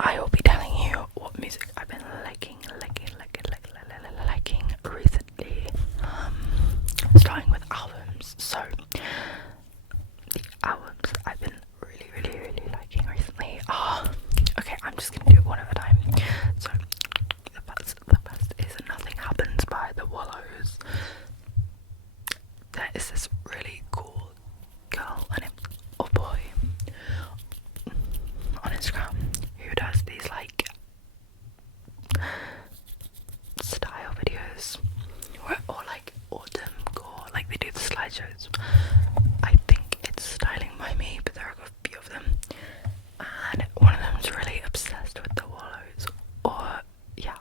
I will be telling you what music I've been liking recently. Starting with albums. So the albums I've been really liking recently are, okay, I'm just gonna do it one at a time. So the first is Nothing Happens by the Wallows. There is this really cool girl or boy on Instagram who does these like style videos or like autumn gore, like they do the slideshows. I think it's Styling by Me, but there are a few of them, and one of them's really obsessed with the Wallows, or yeah.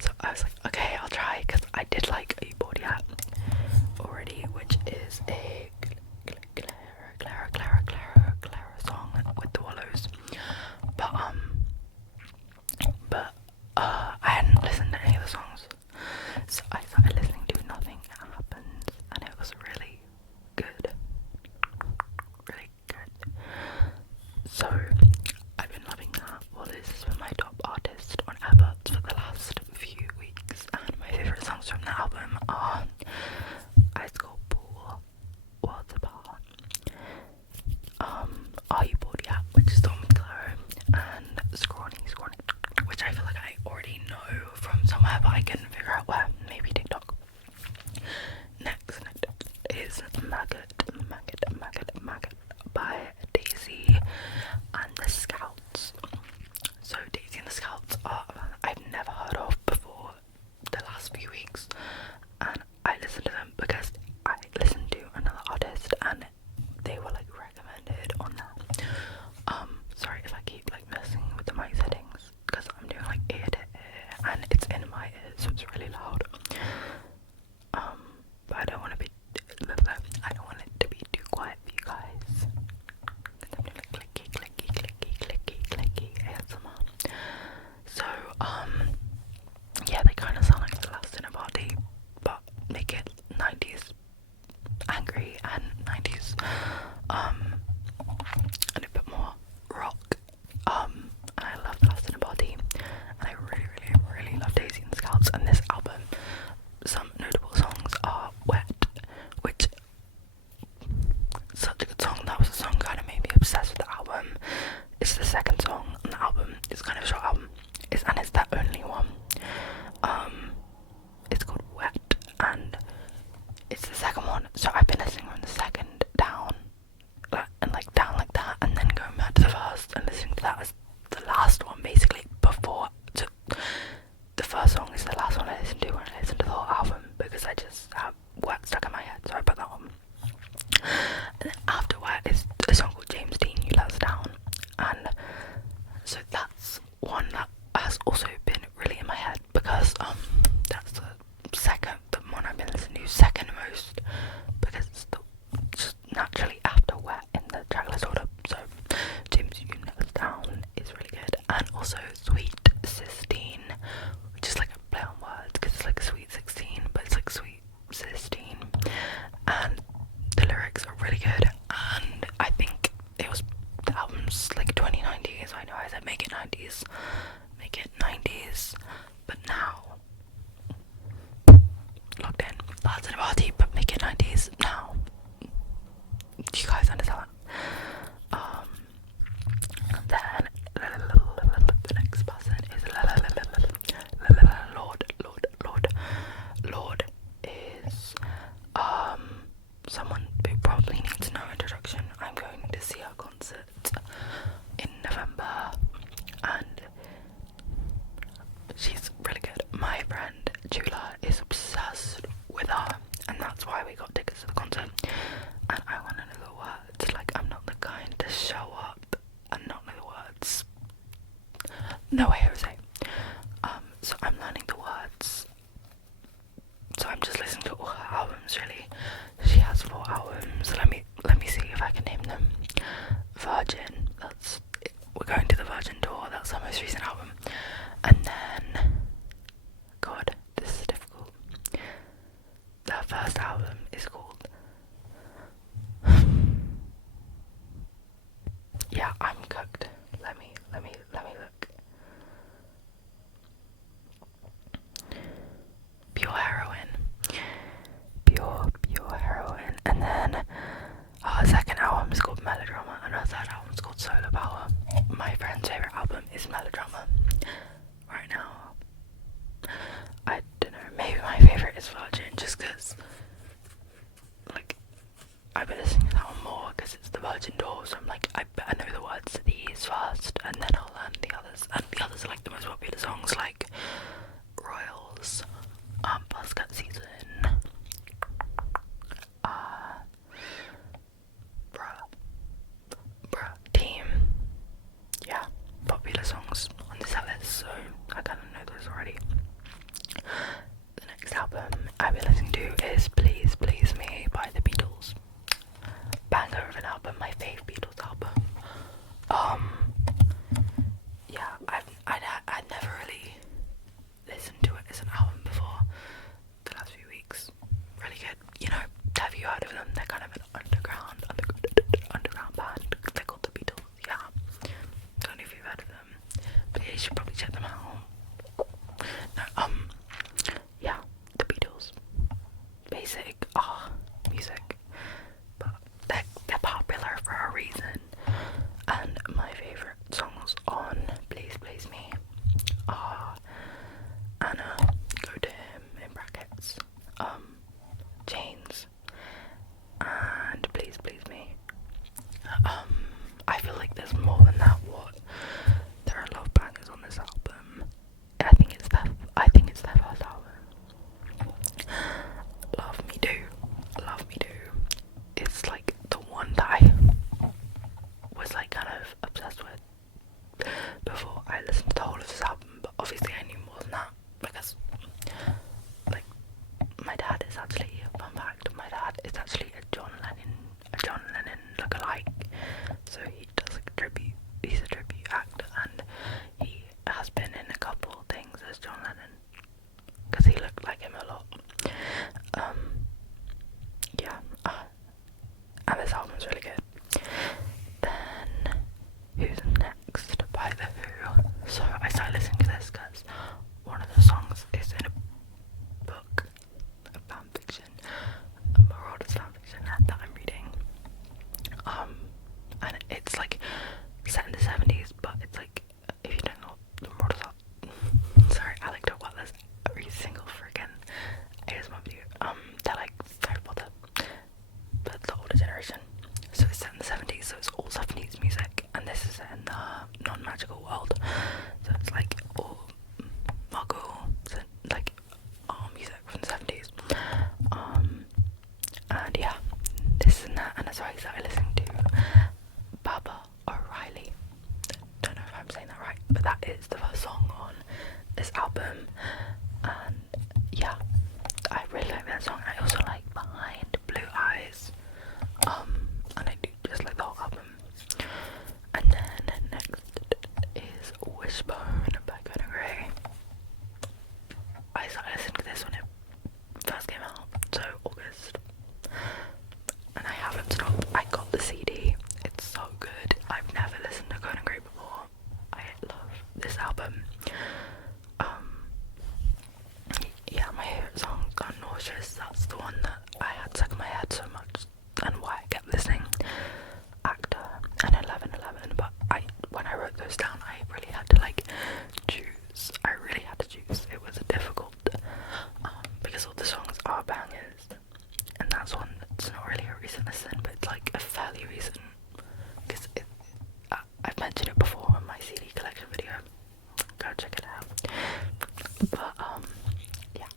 So I was like, okay, I'll try, because I did like Are You Bored Yet already, which is a Clara song with the Wallows, but I hadn't listened to any of the songs, so I started listening to Nothing Happens, and it was really good. So I've been loving that. Well, this has been my top artist on Airbuds for the last few weeks, and my favourite songs from the album are Ice Cold Pool, Worlds Apart, Are You Bored Yet, which is the one with Clara, and Scrawny, which I feel like I already know from somewhere, but I couldn't figure out where. Maybe TikTok. Next is Maggot by Daisy and the Scouts. So Daisy and the Scouts are I've never heard of before the last few weeks, and I listened to them because I listened to another artist and they were like recommended on that. Sorry if I keep like messing with the mic settings, because I'm doing like ear to ear and it's in my ears, so it's really loud. But I don't want it to be too quiet for you guys. I'm doing like clicky ASMR. So yeah, they kind of sound like The Last Dinner Party, but make it 90s angry and 90s and a bit more rock. And I love The Last Dinner Party, and I really love Daisy and the Scouts. And this album, some notable songs are Wet, which such a good song. That was a song kind of made me obsessed with the album. It's the second song on the album. It's kind of a short album, and it's the only one. It's called Wet, and it's the second one. So I've been listening from the second down, and like down like that, and then going back to the first and listening to that as the last one, basically. Before the first song is the last one I listened to when I listened to the whole album, because I just have Wet stuck in my head, so I put that on. And then after Wet is a song called James Dean, You Let Us Down, and so that's one that has also been really in my head, because that's the one I've been listening to second most, because it's just naturally after Wet in the tracklist order. So James You Let Us Down is really good, and also Sweet 16, which is like a play on words, because it's like Sweet 16, but it's like Sweet 16, and the lyrics are really good, and I think the album's like 2019, so I know I said make it 90s, but now locked in, Last in a Party, but make it 90s now. Do you guys understand that? Then the next person is Lord is someone who probably needs no introduction. I'm going to see her concert in November, and she's really good. My friend Jula is obsessed with her, and that's why we got tickets to the concert. And I want to know the words. Like, I'm not the kind to show up and not know the words. No way, Jose. So I'm learning the words. So I'm just listening to all her albums, really. She has 4 albums. Let me see if I can name them. Virgin. We're going to the Virgin tour. That's her most recent album. And then, God, this is difficult. Their first album is called Yeah, I'm Cooked. Let me look. should probably check them out. No, yeah, the Beatles. Basic, music. But they're popular for a reason. And my favourite songs on Please Please Me are Anna, Go to Him in brackets, Chains, and Please Please Me. I feel like there's more than that. There are a lot of bangers on this album. I think it's their first album. Love Me Do is like the one that I was like kind of obsessed with before I listened to the whole of this album, but obviously I knew more than that because like my dad is actually, fun fact, my dad is actually a John Lennon lookalike, so he does like a tribute, he's a tribute actor, and he has been in a couple things as John Lennon because he looked like him a lot. And this album's really good. Then Who's Next by The Who. So I started listening to this because one of the songs is in a book, a fanfiction, a Marauders fanfiction that I'm reading. And it's like set in the 70s, but it's like, if you don't know the Marauders are, sorry, I like to talk about this every single freaking ASMR video. They're like Harry Potter, but the older generation. So it's set in the 70s, so it's all 70s music, and this is set in the non-magical world. So it's like all muggle, so like music from the 70s. And yeah, this and that, and that's why I started listening to Baba O'Reilly. Don't know if I'm saying that right, but that is the first song on this album, and yeah, I really like that song. I also like Behind Blue Eyes, and I do just like the whole album. And then next is Wishbone by Conan Gray. I started listening to this when it first came out, so August, and I haven't stopped. I got the CD, it's so good. I've never listened to Conan Gray before. I love this album. Yeah, my favourite song on Nauseous, that's the one that I had stuck in my head so much and why I kept listening. Actor and 1111, but when I wrote those down, I really had to like choose. It was difficult because all the songs are bangers, and that's one that's not really a recent listen, but it's like a fairly recent, because I've mentioned it before in my CD collection video. Go check it out. But yeah,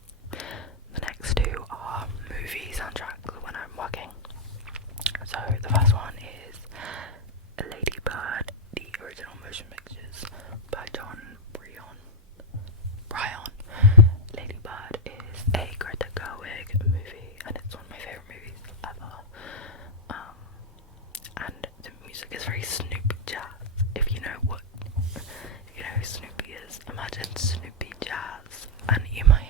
the next two are movie soundtracks when I'm working. So the first one is Lady Bird, the original motion pictures by John Bryan. Lady Bird is a Greta Gerwig movie, and it's one of my favourite movies ever. And the music is very Snoopy jazz. If you know who Snoopy is, imagine Snoopy jazz. And you may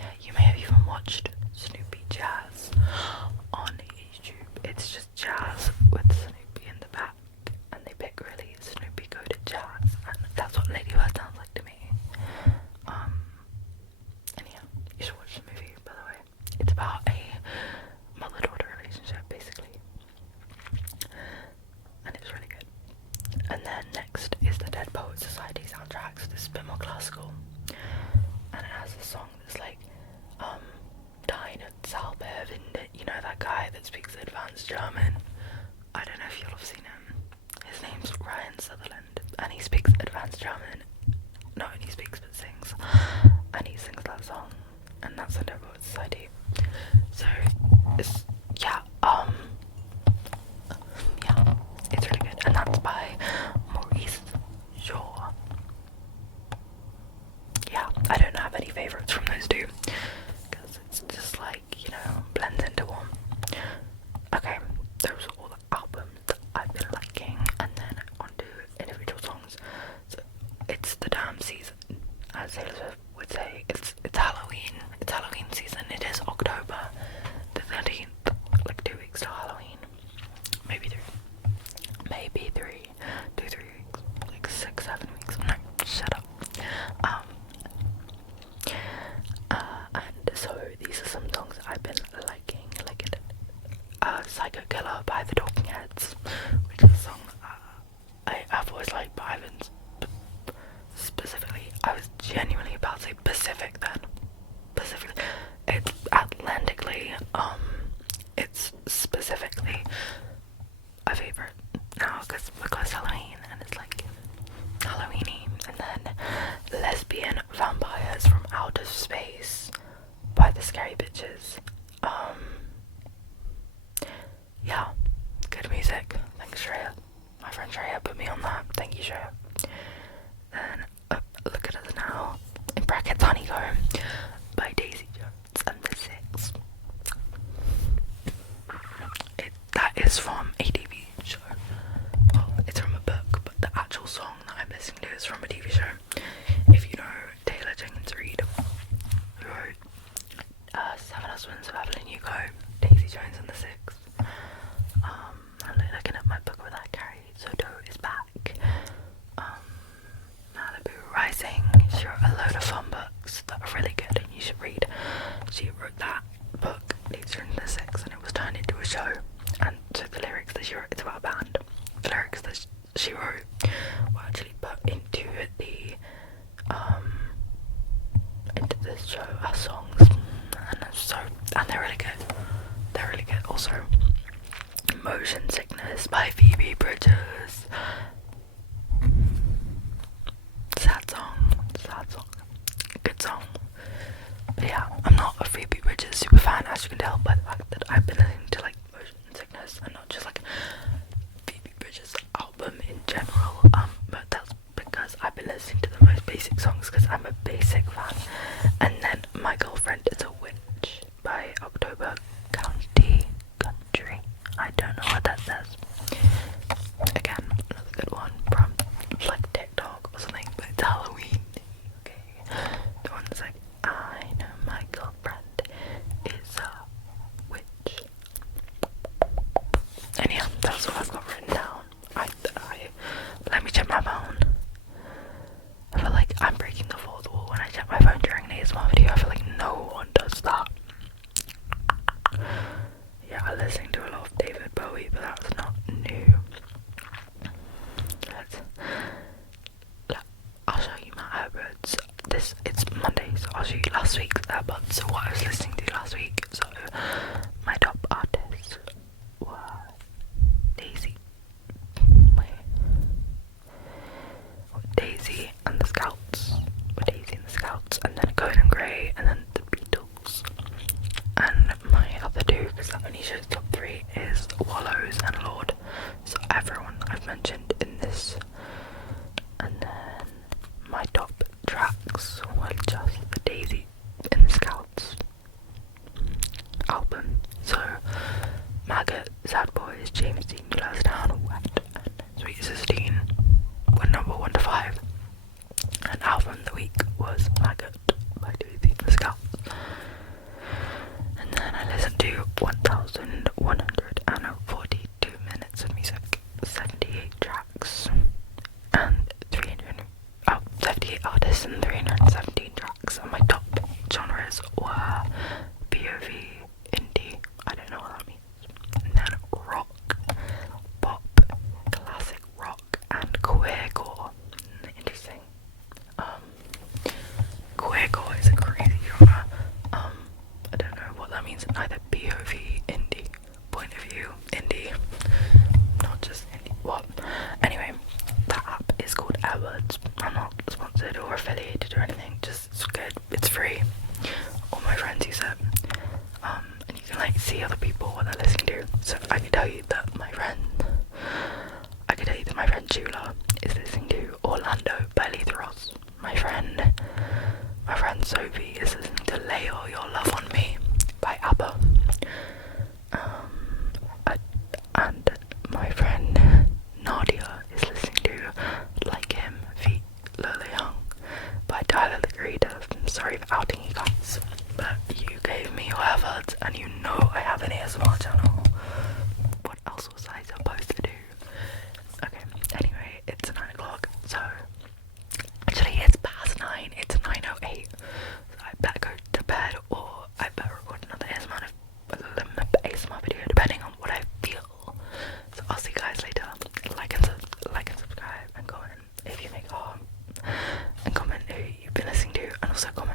have even watched Snoopy jazz on YouTube. It's just jazz with Snoopy in the back, and they pick really Snoopy coded jazz, and that's what Lady Bird sounds like to me. And yeah, you should watch the movie, by the way. It's about a mother-daughter relationship, basically, and it's really good. And then next is the Dead Poets Society soundtrack. So this is a bit more classical, and it has a song that's like Deine Zauber, you know, that guy that speaks advanced German. I don't know if you'll have seen him. His name's Ryan Sutherland, and he speaks advanced German. Not only speaks but sings, and he sings that song, and that's the Dead Poets Society. So it's it's really good, and that's by Maurice Shaw. Yeah, I don't have any favourites from those two, because it's just like, you know, blends into one. Okay, those are all the albums that I've been liking, and then onto individual songs. So it's the damn season, as Taylor Swift would say. It's Halloween. It's Halloween season. It is October the 13th, like 2 weeks till Halloween. Maybe 3. 2-3 weeks, like 6-7 weeks. No, shut up. I was genuinely about to say Pacific then. Pacific. It's Atlantically, it's specifically a favourite now because Halloween, and it's like Halloweeny. And then Lesbian Vampires from Outer Space by the Scary Bitches. Yeah, good music. Thanks, Shreya. My friend Shreya put me on that. Thank you, Shreya. Then look at us now. In brackets, Honeycomb by Daisy Jones and the Six. That is from a TV show. Well, it's from a book, but the actual song that I'm listening to is from a TV show. If you know Taylor Jenkins Reid, who wrote Seven Husbands of Evelyn Hugo, Daisy Jones and the Six. I'm looking at my book with that Carrie Soto is back. Malibu Rising. She wrote a load of fun books that are really good and you should read. She wrote that book, Daisy Jones and the Six, and it was turned into a show. And so the lyrics that she wrote, it's about a band. The lyrics that she wrote were actually put into this show as songs, and they're really good. They're really good. Also, Motion Sickness by Phoebe Bridgers. Sad song, good song. But yeah, I'm not a Phoebe Bridgers super fan, as you can tell by the fact that I've been listening to like Motion Sickness and not just like Phoebe Bridgers album in general. But that's because I've been listening to the most basic songs because I'm a basic fan. And then My Girlfriend is a Witch by October Country. I don't know what that says. Again, another good one from like TikTok or something, but it's Halloween. Okay, the one that's like, I know my girlfriend is a witch. And yeah, that's what I've got written down. Let me check my phone. I feel like I'm breaking the fourth wall when I check my phone during an ASMR video. I feel like no one does that. Yeah, I listen to a lot of David Bowie, but that's not new. I'll show you my AirPods. It's Monday, so I'll show you last week's AirPods. So what I was listening to last week. So my top artists were Daisy and the Scouts, and then Golden Grey, and then the Beatles. And my other two, because that only shows top three, is Wallows and Lord. So everyone I've mentioned in this. And then my top tracks were just the Daisy and the Scouts album. So Maggot, Sad Boys, James Dean, Last Down, Wet, and Sweet 16 were number 1 to 5. And album of the week was Maggot by Daisy and the Scouts. And then I listened to 1,142 minutes of music, 78 tracks, and 78 artists and 317 tracks. And my top genres were POV, indie, I don't know what that means, and then rock, pop, classic rock, and queercore. Interesting. Queercore is a crazy genre. I don't know what that means. Either POV, indie, point of view, indie, not just indie. What? Anyway, that app is called AirPods. I'm not sponsored or affiliated or anything. Just it's good. It's free. All my friends use it. And you can like see other people what they're listening to. So I can tell you that my friend Chula is listening to Orlando by Lisa Ross. My friend Sophie is listening to Lay All Your Love on Me by ABBA. And my friend Nadia is listening to Like Him feat. Lola Young by Tyler the Creator. I'm sorry for outing you guys, but you gave me your AirPods and you know I have an ASMR channel. What else was I supposed to do? Okay, anyway, it's 9 o'clock, so actually it's past 9, it's 9:08, so I better go to bed or I better record another ASMR video depending on what I feel. So I'll see you guys later. Like and subscribe and comment if you think and comment if also got